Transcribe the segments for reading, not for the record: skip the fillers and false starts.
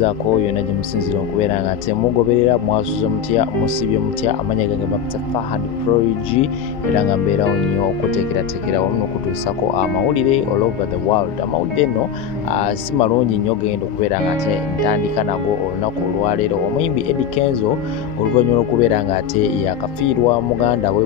okugezaako yonna gye musinzira okubeera nga ate mugoberera mwasuze mutya musibye mutya amanya gange bapita Fahad Proigi era nga mbeerawo nnyo okuteekerateekera wamu n'okutuusako amawulire all over the world. Amawulire nno si malungi nnyo genda okubeera nga ate ntandika nago olunaku olwaleero. Omuyimbi Eddy Kenzo oluvannyuma lw'okubeera nga ate yakafiirwa muganda we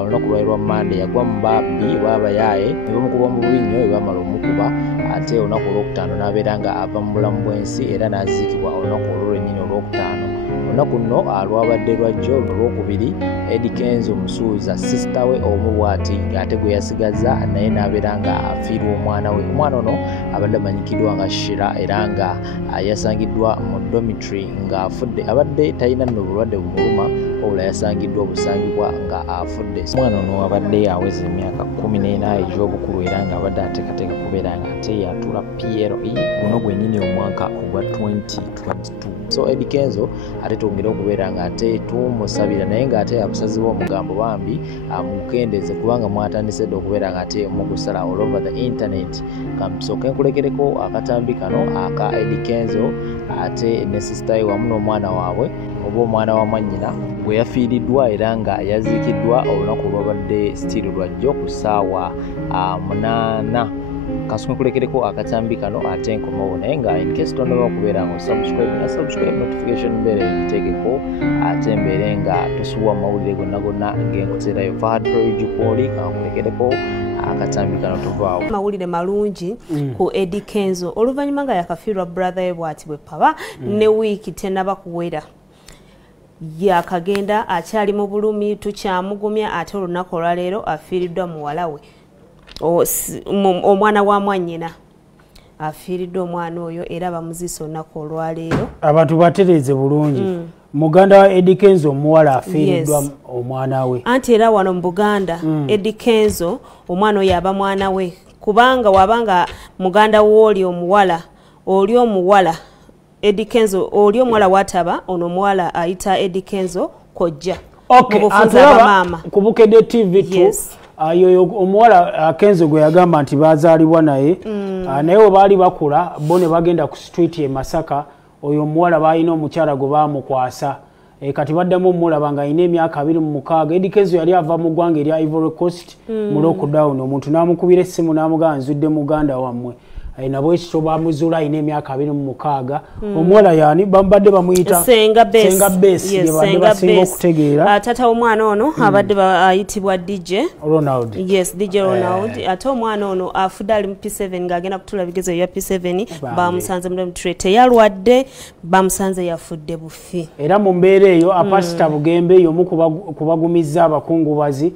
olunaku lwali lwa Monday yagwa mu babbi baabayaaye ne bamukuba mu bubi nnyo bamala omukuba ate olunaku olwokutaano n'abeera nga ava mu bulamu bw'ensi era n'aziikibwa olunaku olw'olwennyini olwokutaano. Olunaku nno lwabadde lwajjo olwokubiri Eddy Kenzo musuuza sisita we omu bw'ati ate gwe yasigaza naye n'abeera nga afiirwa omwana we. Omwana ono abadde amanyikiddwa nga Shira era nga yasangiddwa mu dormitory ng'afudde, abadde talina nno bulwadde bumuluma wabula yasangiddwa obusangibwa nga afudde. Omwana ono abadde aweza emyaka 14 egy'obukulu era nga abadde ateekateeka kubeera nga ate yatuula PLE guno gwennyini omwaka ogwa 2022. So Eddy Kenzo ate twongera okubeera nga ate tumusabira naye ng'ate abusazibwa omugambo bambi mukendeeze kubanga mwatandise dde okubeera nga ate mugusala all over the internet. Kamusooke nkulekereko akatambi kano aka Eddy Kenzo ate ne sisita we wamu n'omwana waabwe oba omwana wa Mwanyina bwe yafiiriddwa era nga yaziikiddwa olunaku lwabadde still lwajjo ku ssaawa 8. Kasukwe kulekereko akatambi kano ate nkomawo naye nga in case tonaba okubeera nga subscribe notification mbere giteekeko ate mbeere nga tosuwa amawulire gonna ng'enkuteerayo Fahad Proigi kwoli kakulekereko akatambi kano tuvaawo. Mawulire malungi ku Eddy Kenzo oluvannyuma nga yakafiirwa brother we bw'ati bwe paba ne wiiki tenaba kuwera yakagenda akyali mu bulumi tukyamugumya ate olunaku olwaleero afiiriddwa muwala we omwana wa Mwanyina afiiriddwa omwana oyo era bamuziisa olunaku olwaleero. Abantu batereeze bulungi muganda wa Eddy Kenzo omuwala afiiriddwa omwana we anti era wano mu Buganda Eddy Kenzo omwana oyo aba mwana we kubanga wabanga muganda wooli omuwala Eddy Kenzo oli omuwala wataba ono omuwala ayita Eddy Kenzo kojja. Atulaba ku Bukedde TV tu ayo omuwala Kenzo gwe yagamba nti bazaalibwa naye naye we baali bakula bo ne bagenda ku street e Masaka oyo omuwala baalina omukyala gwe baamukwasa kati baddemu omulaba nga alina emyaka 26. Eddy Kenzo yali ava mu ggwanga erya Ivory Coast mu lockdown omuntu n'amukubira essimu n'amugamba nzudde muganda wammwe nabo ekyo bamuzuula alina emyaka 26. Omuwala yani bambadde bamuyita Senga Base badde basinga okutegeera. Tata omwana ono abadde ayitibwa DJ Ronald. DJ Ronald. Ate omwana ono afudde ali mu P7 ng'agenda kutuula bigezo bya P7 bamusanze mu trete yalwadde bamusanze yafudde bufi. Era mu mbeera eyo apasita Bugembe y'omu kubagumizza abakungubazi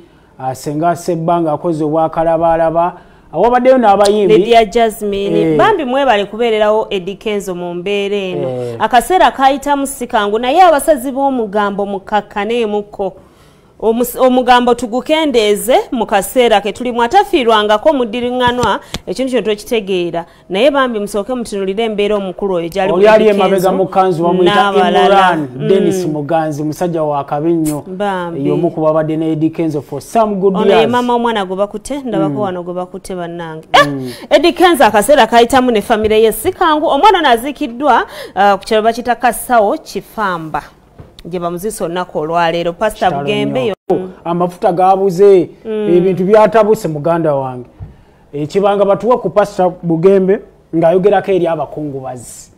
Senga Sebbanga akoze obwakalabalaba awabaddeyo n'abayimbi Lydia Jasmine bambi mwebale kubeererawo Eddy Kenzo mu mbeera eno akaseera kayitamu si kangu naye abasazi b'omugambo mukakkaneemuko omugambo tugukendeeze mu kaseera ke tulimu atafiirwangako muddiringanwa ekintu kino twekitegeera naye bambi musooke mutunulire embeera omukulu oyo gyali oli ali emabega mu kanzu bamuyita Imran Dennis Muganzi musajja wa kabinnyo y'omu ku babadde ne Eddy Kenzo for some good years. Ono ye mama omwana gwe bakutte ndabako wano gwe bakutte bannange. Eddy Kenzo akaseera kayitamu ne famire ye si kangu omwana n'aziikiddwa ku kyalo bakita Kasawo Kifamba gye bamuziisa olunaku olwaleero. Pasita Bugembe amafuta gabuze ebintu byatabuse muganda wange ekibanga batuwa ku Pasita Bugembe ng'ayogerako eri abakungubazi.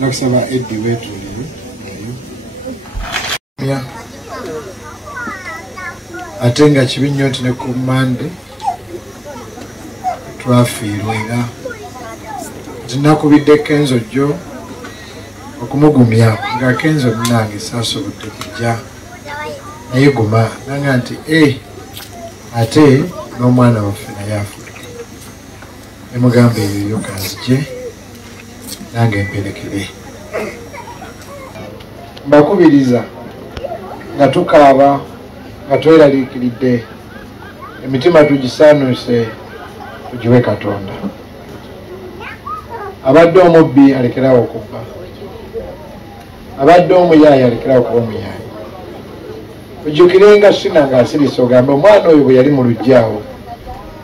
Nakusaba Eddy wetu ate nga kibi nnyo nti ne ku Monday twafiirwa era zinakubidde Kenzo jjo okumugumya nga Kenzo munange saasobodde kujja naye guma nanga nti ate n'omwana waffe naye afudde nemugamba eyo kanzije nange mperekere mbakubiriza nga tukaaba nga tweraliikiridde emitima tugisaanuse tugiwe Katonda. Abadde omubbi alekerawo okubba, abadde omuyaayi alekerawo okuba omuyaayi. Ojjukirenga Sina ng'asirisa ogamba omwana oyo bwe yali mu luggyaawo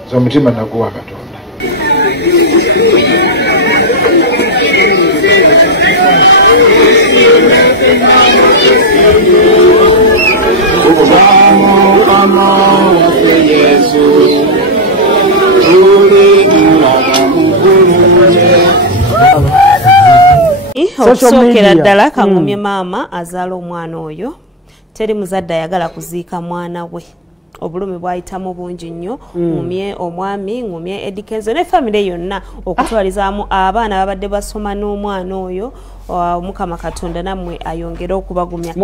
nze omutima naguwa Katonda. Okusookera ddala kangumye maama azaala omwana oyo teri muzadde ayagala kuziika mwana we. Obulumi bwayitamu bungi nnyo, ngumye omwami, ngumye Eddy Kenzo ne famire yonna okutwalizaamu abaana babadde basoma n'omwana oyo. Mukama Katonda nammwe ayongere okubagumya.